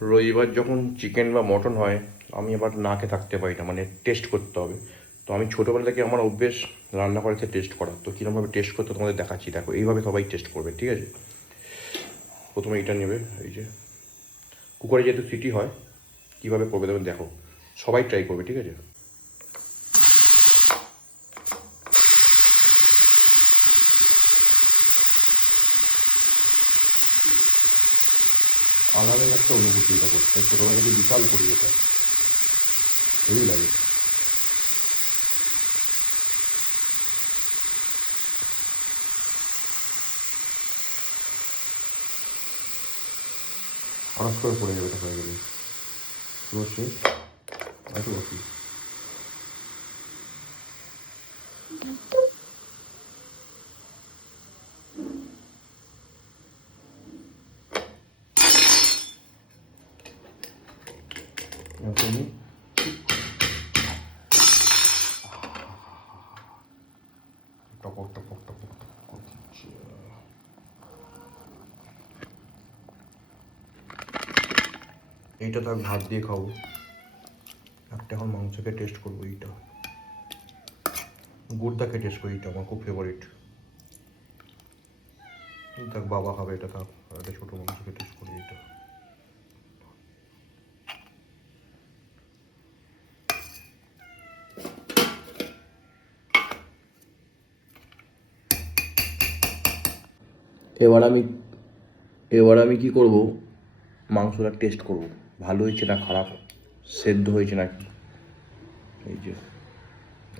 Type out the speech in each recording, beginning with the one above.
রবিবার যখন চিকেন বা মটন হয় আমি আবার না খেয়ে থাকতে পারি না, মানে টেস্ট করতে হবে। তো আমি ছোটোবেলা থেকে আমার অভ্যেস রান্না করাতে টেস্ট করার। তো কীরকমভাবে টেস্ট করতে তোমাদের দেখাচ্ছি, দেখো এইভাবে সবাই টেস্ট করবে, ঠিক আছে? প্রথমে এইটা নেবে, এই যে কুকারে যেহেতু সিটি হয়, কীভাবে করবে তবে দেখো, সবাই ট্রাই করবে, ঠিক আছে? আলাদাই একটা অনুভূতি এটা করতে, ছোটোবেলা থেকে বিশাল করি এটা, হেভি লাগে। হঠাৎ করে পড়ে যাবে, এটা হয়ে গেলে পুরো শেষ। এত বাকি এখনই টপক টপক টপক টপক করছে। এইটা তো ভাত দিয়ে খাবো, একটা এখন মাংসকে টেস্ট করবো। এইটা গুড়দাকে টেস্ট করি, এইটা আমার খুব ফেভারিট। দেখ বাবা খাবে এটা, থাক আর একটা ছোটো মাংসকে টেস্ট করি। এইটা এবার আমি কি করব, মাংসটা টেস্ট করব, ভালো হয়েছে না খারাপ, সেদ্ধ হয়েছে নাকি। এই যে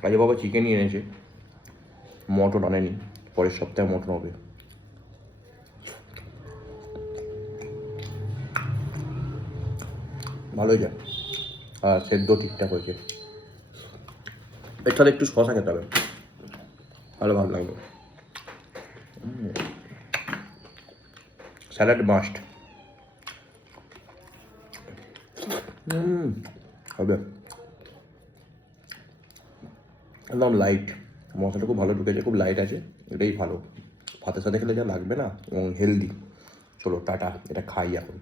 আজকে বাবা চিকেনই এনেছে, মটন আনেনি, পরের সপ্তাহে মটন হবে। ভালো হয়েছে আর সেদ্ধ ঠিকঠাক হয়েছে। এর সাথে একটু শসা খেতে হবে, ভালো লাগবে। স্যালাড মাস্ট হবে। একদম লাইট, মশলাটা খুব ভালো ঢুকেছে, খুব লাইট আছে, এটাই ভালো। ভাতের সাথে খেলে যা লাগবে না, এবং হেলদি। চলো টাটা, এটা খাই এখন।